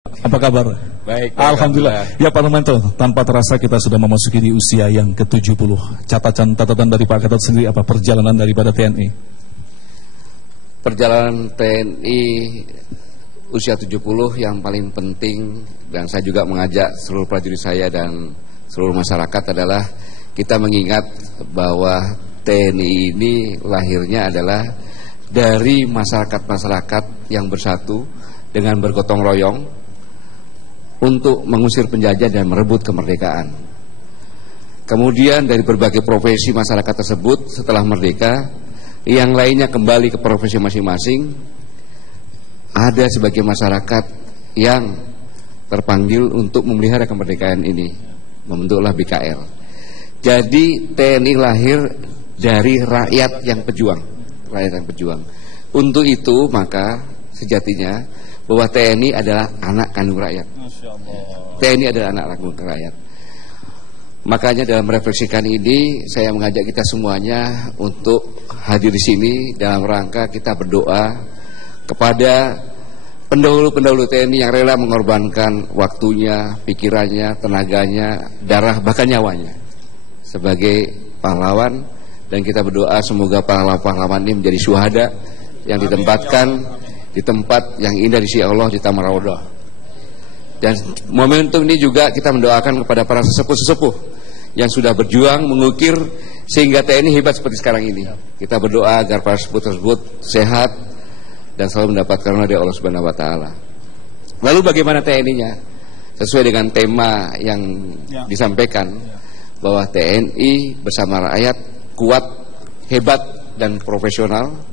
Apa kabar? Baik. Alhamdulillah. Ya Pak Nomanto, tanpa terasa kita sudah memasuki di usia yang ke-70. Catatan dari Pak Gatot sendiri apa perjalanan daripada TNI? Perjalanan TNI usia 70 yang paling penting, dan saya juga mengajak seluruh prajurit saya dan seluruh masyarakat adalah kita mengingat bahwa TNI ini lahirnya adalah dari masyarakat-masyarakat yang bersatu dengan bergotong royong untuk mengusir penjajah dan merebut kemerdekaan. Kemudian dari berbagai profesi masyarakat tersebut setelah merdeka, yang lainnya kembali ke profesi masing-masing. Ada sebagian masyarakat yang terpanggil untuk memelihara kemerdekaan ini, membentuklah BKR. Jadi TNI lahir dari rakyat yang pejuang, Untuk itu maka sejatinya bahwa TNI adalah anak kandung rakyat. TNI adalah anak kandung rakyat. Makanya dalam merefleksikan ini saya mengajak kita semuanya untuk hadir di sini dalam rangka kita berdoa kepada pendahulu-pendahulu TNI yang rela mengorbankan waktunya, pikirannya, tenaganya, darah bahkan nyawanya sebagai pahlawan, dan kita berdoa semoga pahlawan-pahlawan ini menjadi syuhada yang ditempatkan di tempat yang indah di sisi Allah di Taman Raudhah. Dan momentum ini juga kita mendoakan kepada para sesepuh-sesepuh yang sudah berjuang mengukir sehingga TNI hebat seperti sekarang ini. Kita berdoa agar para sesepuh tersebut sehat dan selalu mendapat karunia dari Allah Subhanahu wa taala. Lalu bagaimana TNI-nya? Sesuai dengan tema yang disampaikan bahwa TNI bersama rakyat kuat, hebat dan profesional.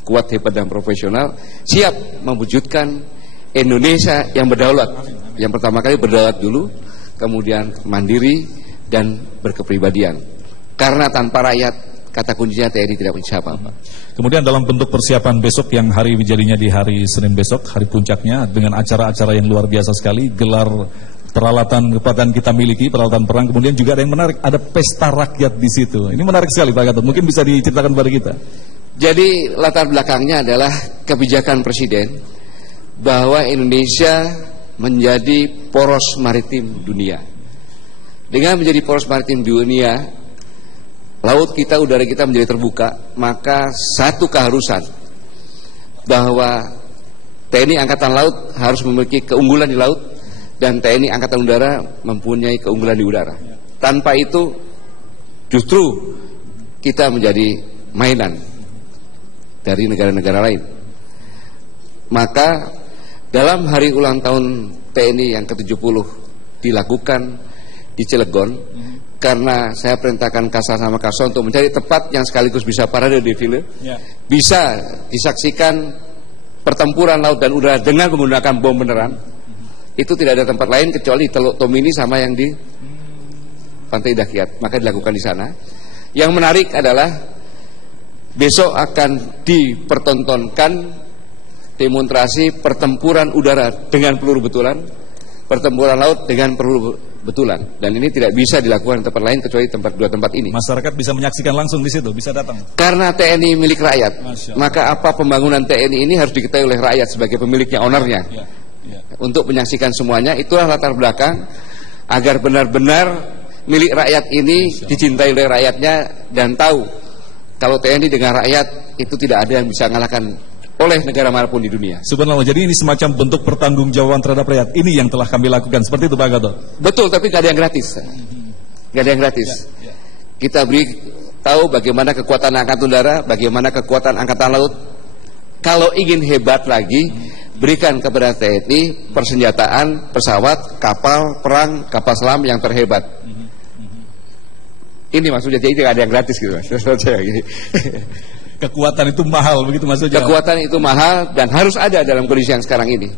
Kuat, hebat dan profesional, siap mewujudkan Indonesia yang berdaulat. Yang pertama kali berdaulat dulu, kemudian mandiri dan berkepribadian. Karena tanpa rakyat, kata kuncinya TNI tidak punya siapa-apa. Kemudian dalam bentuk persiapan besok yang hari jadinya di hari Senin besok, hari puncaknya dengan acara-acara yang luar biasa sekali, gelar peralatan kekuatan kita miliki, peralatan perang, kemudian juga ada yang menarik, ada pesta rakyat di situ. Ini menarik sekali Pak Gatot, mungkin bisa diceritakan kepada kita. Jadi latar belakangnya adalah kebijakan Presiden bahwa Indonesia menjadi poros maritim dunia. Dengan menjadi poros maritim dunia, laut kita, udara kita menjadi terbuka, maka satu keharusan bahwa TNI Angkatan Laut harus memiliki keunggulan di laut dan TNI Angkatan Udara mempunyai keunggulan di udara. Tanpa itu justru kita menjadi mainan dari negara-negara lain. Maka dalam hari ulang tahun TNI yang ke-70 dilakukan di Cilegon, karena saya perintahkan Kasar sama Kasar untuk mencari tempat yang sekaligus bisa parade defile, bisa disaksikan pertempuran laut dan udara dengan menggunakan bom beneran. Itu tidak ada tempat lain kecuali Teluk Tomini sama yang di Pantai Dakyat. Maka dilakukan di sana. Yang menarik adalah besok akan dipertontonkan demonstrasi pertempuran udara dengan peluru betulan, pertempuran laut dengan peluru betulan, dan ini tidak bisa dilakukan di tempat lain kecuali dua tempat ini. Masyarakat bisa menyaksikan langsung di situ, bisa datang. Karena TNI milik rakyat, maka apa pembangunan TNI ini harus diketahui oleh rakyat sebagai pemiliknya, ownernya. Untuk menyaksikan semuanya, itulah latar belakang agar benar-benar milik rakyat ini dicintai oleh rakyatnya dan tahu kalau TNI dengan rakyat itu tidak ada yang bisa mengalahkan oleh negara manapun di dunia. Subhanallah, jadi ini semacam bentuk pertanggungjawaban terhadap rakyat. Ini yang telah kami lakukan, seperti itu Pak Gatot. Betul, tapi gak ada yang gratis. Gak ada yang gratis. Kita beri tahu bagaimana kekuatan Angkatan Udara, bagaimana kekuatan Angkatan Laut. Kalau ingin hebat lagi, berikan kepada TNI persenjataan, pesawat, kapal perang, kapal selam yang terhebat. Ini maksudnya, jadi tidak ada yang gratis gitu Mas. Kekuatan itu mahal, begitu maksudnya. Kekuatan itu mahal dan harus ada dalam kondisi yang sekarang ini.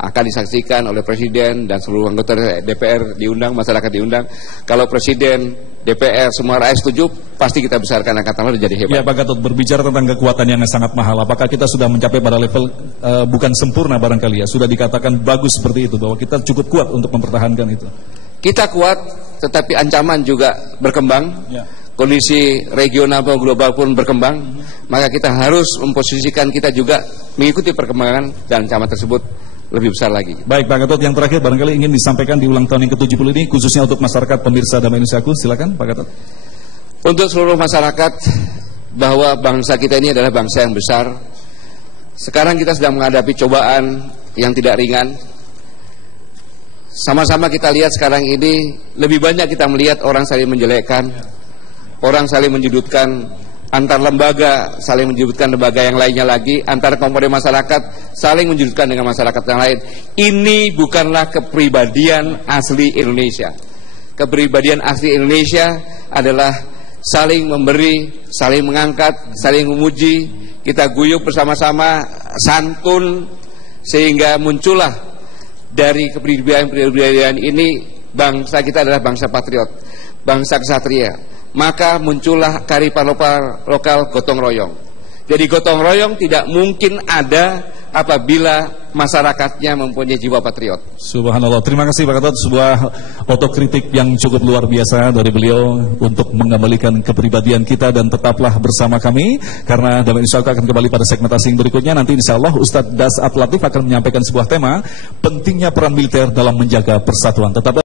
Akan disaksikan oleh Presiden dan seluruh anggota DPR diundang, masyarakat diundang. Kalau Presiden, DPR, semua rakyat setuju, pasti kita besarkan Angkatan Laut jadi hebat. Ya Pak Gatot, berbicara tentang kekuatan yang sangat mahal, apakah kita sudah mencapai pada level bukan sempurna barangkali ya, sudah dikatakan bagus seperti itu, bahwa kita cukup kuat untuk mempertahankan itu? Kita kuat, tetapi ancaman juga berkembang. kondisi regional atau global pun berkembang, maka kita harus memposisikan kita juga mengikuti perkembangan dan ancaman tersebut lebih besar lagi. Baik Pak Gatot, yang terakhir barangkali ingin disampaikan di ulang tahun yang ke-70 ini khususnya untuk masyarakat pemirsa Damai Indonesiaku, silakan Pak Gatot. Untuk seluruh masyarakat, bahwa bangsa kita ini adalah bangsa yang besar. Sekarang kita sedang menghadapi cobaan yang tidak ringan. Sama-sama kita lihat sekarang ini lebih banyak kita melihat orang saling menjelekkan, orang saling menjudutkan, antar lembaga saling menjudutkan lembaga yang lainnya lagi, antar komponen masyarakat saling menjudutkan dengan masyarakat yang lain. Ini bukanlah kepribadian asli Indonesia. Kepribadian asli Indonesia adalah saling memberi, saling mengangkat, saling memuji, kita guyup bersama-sama, santun, sehingga muncullah dari kepribadian ini bangsa kita adalah bangsa patriot, bangsa kesatria. Maka muncullah kearifan lokal gotong royong. Jadi gotong royong tidak mungkin ada apabila masyarakatnya mempunyai jiwa patriot. Subhanallah, terima kasih Pak Gatot, sebuah otokritik yang cukup luar biasa dari beliau untuk mengembalikan kepribadian kita. Dan tetaplah bersama kami karena Damai Indonesiaku akan kembali pada segmentasi yang berikutnya. Nanti insya Allah Ustadz Dasat Latif akan menyampaikan sebuah tema, pentingnya peran militer dalam menjaga persatuan. Tetap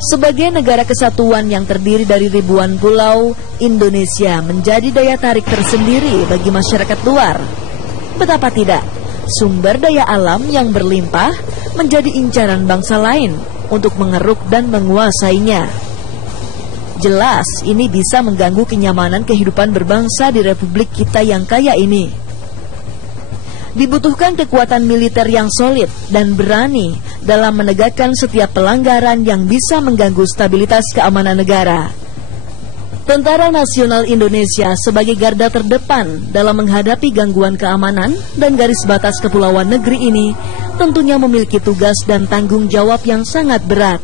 sebagai negara kesatuan yang terdiri dari ribuan pulau, Indonesia menjadi daya tarik tersendiri bagi masyarakat luar. Betapa tidak, sumber daya alam yang berlimpah menjadi incaran bangsa lain untuk mengeruk dan menguasainya. Jelas, ini bisa mengganggu kenyamanan kehidupan berbangsa di republik kita yang kaya ini. Dibutuhkan kekuatan militer yang solid dan berani dalam menegakkan setiap pelanggaran yang bisa mengganggu stabilitas keamanan negara. Tentara Nasional Indonesia sebagai garda terdepan dalam menghadapi gangguan keamanan dan garis batas kepulauan negeri ini tentunya memiliki tugas dan tanggung jawab yang sangat berat.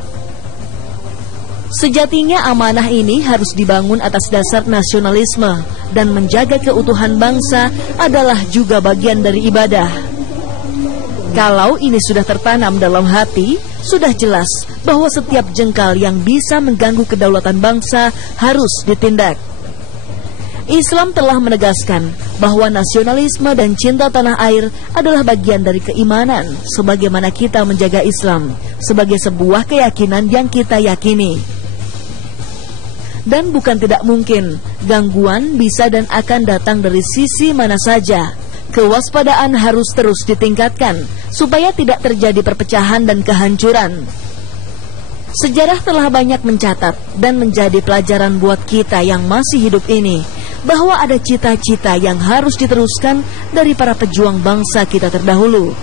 Sejatinya amanah ini harus dibangun atas dasar nasionalisme dan menjaga keutuhan bangsa adalah juga bagian dari ibadah. Kalau ini sudah tertanam dalam hati, sudah jelas bahwa setiap jengkal yang bisa mengganggu kedaulatan bangsa harus ditindak. Islam telah menegaskan bahwa nasionalisme dan cinta tanah air adalah bagian dari keimanan, sebagaimana kita menjaga Islam sebagai sebuah keyakinan yang kita yakini. Dan bukan tidak mungkin, gangguan bisa dan akan datang dari sisi mana saja. Kewaspadaan harus terus ditingkatkan, supaya tidak terjadi perpecahan dan kehancuran. Sejarah telah banyak mencatat dan menjadi pelajaran buat kita yang masih hidup ini, bahwa ada cita-cita yang harus diteruskan dari para pejuang bangsa kita terdahulu,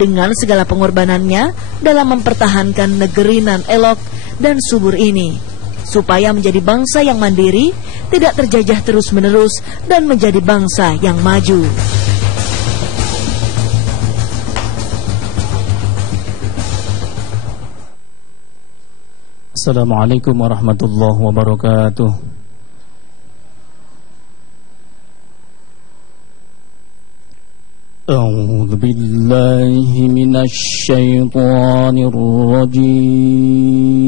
dengan segala pengorbanannya dalam mempertahankan negeri nan elok dan subur ini, supaya menjadi bangsa yang mandiri, tidak terjajah terus-menerus, dan menjadi bangsa yang maju. Assalamualaikum warahmatullahi wabarakatuh. A'udzu billahi minasy syaithanir rajim.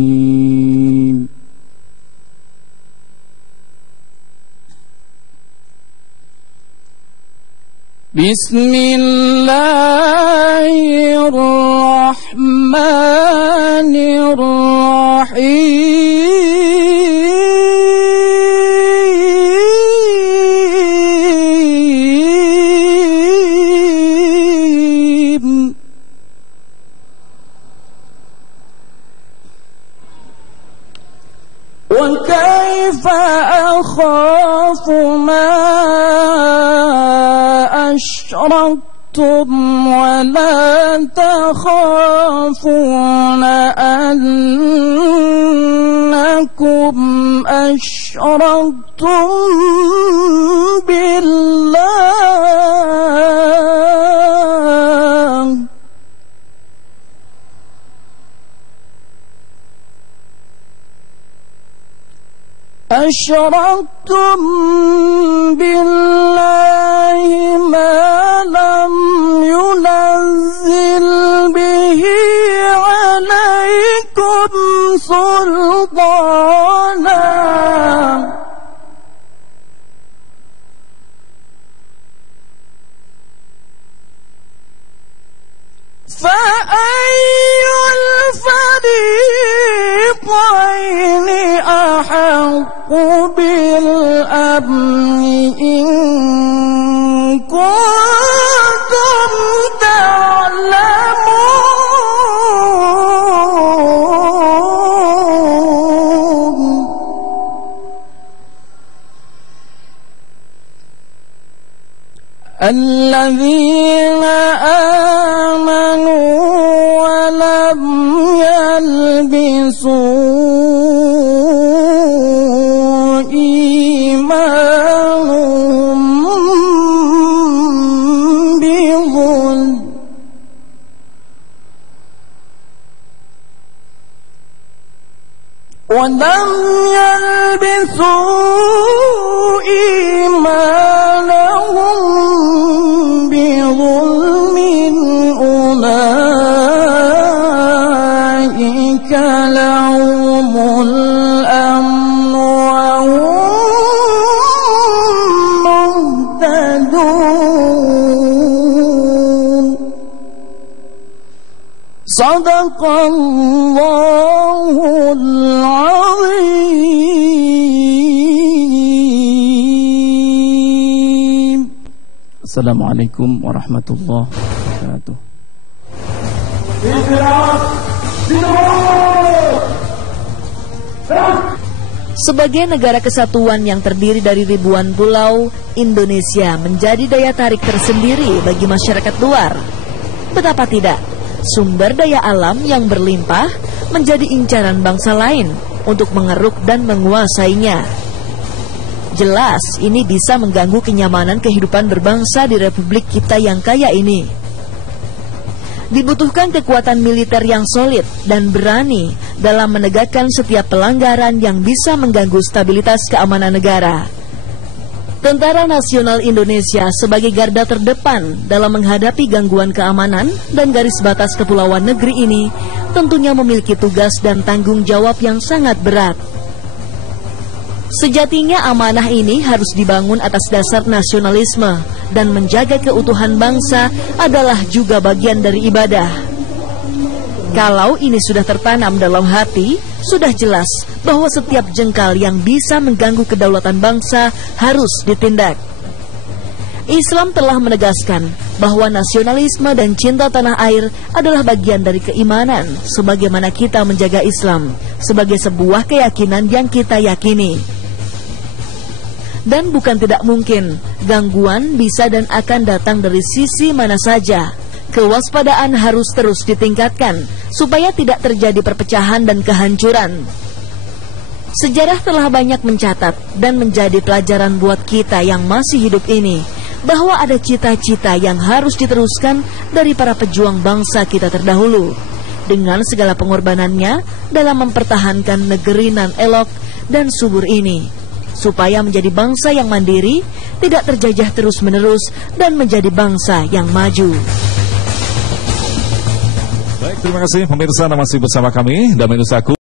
Bismillahirrahmanirrahim. Wa kaifa akhafu ma أشركتم ولا تخافون أنكم أشركتم بالله أشركتم بالله ما لم ينزل به عليكم سلطانا فأي الفريقين أحق بالأمن إن كنتم تعلمون الذين آمنوا ولم يلبسوا إيمانهم بظلم ولم يلبسوا إيمانهم بظلم أولئك لهم الأمن وهم مهتدون صدق الله العظيم. Assalamualaikum warahmatullahi wabarakatuh. Sebagai negara kesatuan yang terdiri dari ribuan pulau, Indonesia menjadi daya tarik tersendiri bagi masyarakat luar. Betapa tidak, sumber daya alam yang berlimpah menjadi incaran bangsa lain untuk mengeruk dan menguasainya. Jelas ini bisa mengganggu kenyamanan kehidupan berbangsa di republik kita yang kaya ini. Dibutuhkan kekuatan militer yang solid dan berani dalam menegakkan setiap pelanggaran yang bisa mengganggu stabilitas keamanan negara. Tentara Nasional Indonesia sebagai garda terdepan dalam menghadapi gangguan keamanan dan garis batas kepulauan negeri ini tentunya memiliki tugas dan tanggung jawab yang sangat berat. Sejatinya amanah ini harus dibangun atas dasar nasionalisme dan menjaga keutuhan bangsa adalah juga bagian dari ibadah. Kalau ini sudah tertanam dalam hati, sudah jelas bahwa setiap jengkal yang bisa mengganggu kedaulatan bangsa harus ditindak. Islam telah menegaskan bahwa nasionalisme dan cinta tanah air adalah bagian dari keimanan, sebagaimana kita menjaga Islam sebagai sebuah keyakinan yang kita yakini. Dan bukan tidak mungkin, gangguan bisa dan akan datang dari sisi mana saja. Kewaspadaan harus terus ditingkatkan, supaya tidak terjadi perpecahan dan kehancuran. Sejarah telah banyak mencatat dan menjadi pelajaran buat kita yang masih hidup ini, bahwa ada cita-cita yang harus diteruskan dari para pejuang bangsa kita terdahulu, dengan segala pengorbanannya dalam mempertahankan negeri nan elok dan subur ini, supaya menjadi bangsa yang mandiri, tidak terjajah terus-menerus, dan menjadi bangsa yang maju. Baik, terima kasih pemirsa, masih bersama kami Damai Nusaku.